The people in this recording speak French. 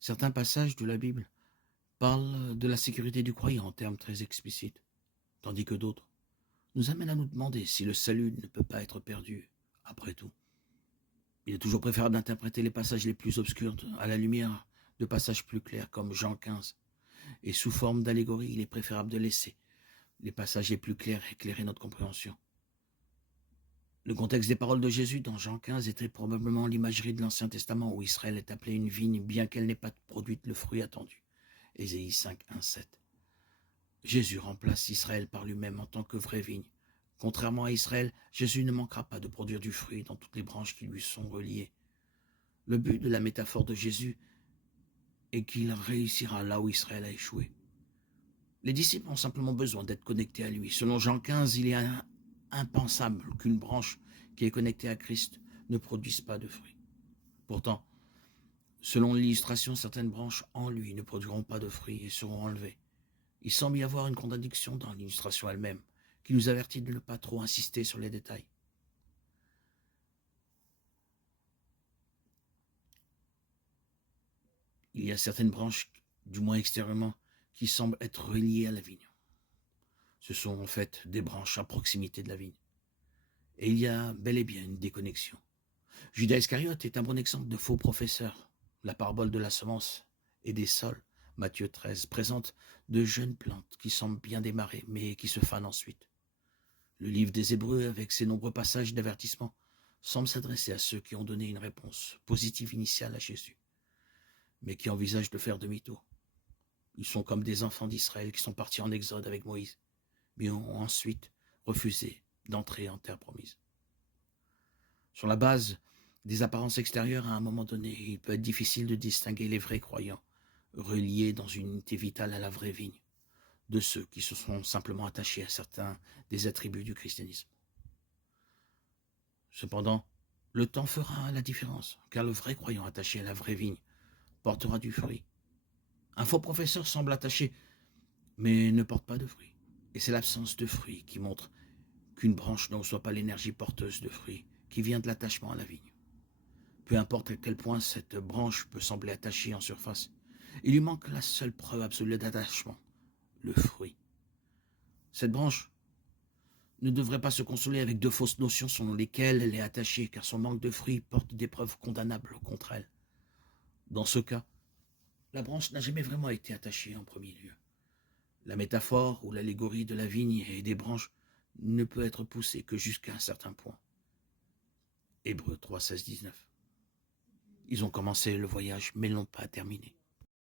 Certains passages de la Bible parlent de la sécurité du croyant en termes très explicites, tandis que d'autres nous amènent à nous demander si le salut ne peut pas être perdu. Après tout, il est toujours préférable d'interpréter les passages les plus obscurs à la lumière de passages plus clairs comme Jean 15. Et sous forme d'allégorie, il est préférable de laisser les passages les plus clairs éclairer notre compréhension. Le contexte des paroles de Jésus dans Jean 15 était probablement l'imagerie de l'Ancien Testament où Israël est appelé une vigne bien qu'elle n'ait pas produit le fruit attendu. Ésaïe 5, 1, 7. Jésus remplace Israël par lui-même en tant que vraie vigne. Contrairement à Israël, Jésus ne manquera pas de produire du fruit dans toutes les branches qui lui sont reliées. Le but de la métaphore de Jésus est qu'il réussira là où Israël a échoué. Les disciples ont simplement besoin d'être connectés à lui. Selon Jean 15, il est impensable qu'une branche qui est connectée à Christ ne produise pas de fruits. Pourtant, selon l'illustration, certaines branches en lui ne produiront pas de fruits et seront enlevées. Il semble y avoir une contradiction dans l'illustration elle-même, qui nous avertit de ne pas trop insister sur les détails. Il y a certaines branches, du moins extérieurement, qui semblent être reliées à la vigne. Ce sont en fait des branches à proximité de la vigne. Et il y a bel et bien une déconnexion. Judas Iscariote est un bon exemple de faux professeur. La parabole de la semence et des sols, Matthieu 13, présente de jeunes plantes qui semblent bien démarrer, mais qui se fanent ensuite. Le livre des Hébreux, avec ses nombreux passages d'avertissement, semble s'adresser à ceux qui ont donné une réponse positive initiale à Jésus, mais qui envisagent de faire demi-tour. Ils sont comme des enfants d'Israël qui sont partis en exode avec Moïse, mais ont ensuite refusé d'entrer en terre promise. Sur la base des apparences extérieures, à un moment donné, il peut être difficile de distinguer les vrais croyants, reliés dans une unité vitale à la vraie vigne, de ceux qui se sont simplement attachés à certains des attributs du christianisme. Cependant, le temps fera la différence, car le vrai croyant attaché à la vraie vigne portera du fruit. Un faux professeur semble attaché, mais ne porte pas de fruit. Et c'est l'absence de fruit qui montre qu'une branche ne reçoit pas l'énergie porteuse de fruits qui vient de l'attachement à la vigne. Peu importe à quel point cette branche peut sembler attachée en surface, il lui manque la seule preuve absolue d'attachement, le fruit. Cette branche ne devrait pas se consoler avec de fausses notions selon lesquelles elle est attachée, car son manque de fruits porte des preuves condamnables contre elle. Dans ce cas, la branche n'a jamais vraiment été attachée en premier lieu. La métaphore ou l'allégorie de la vigne et des branches ne peut être poussée que jusqu'à un certain point. Hébreux 3, 16, 19. Ils ont commencé le voyage, mais ne l'ont pas terminé.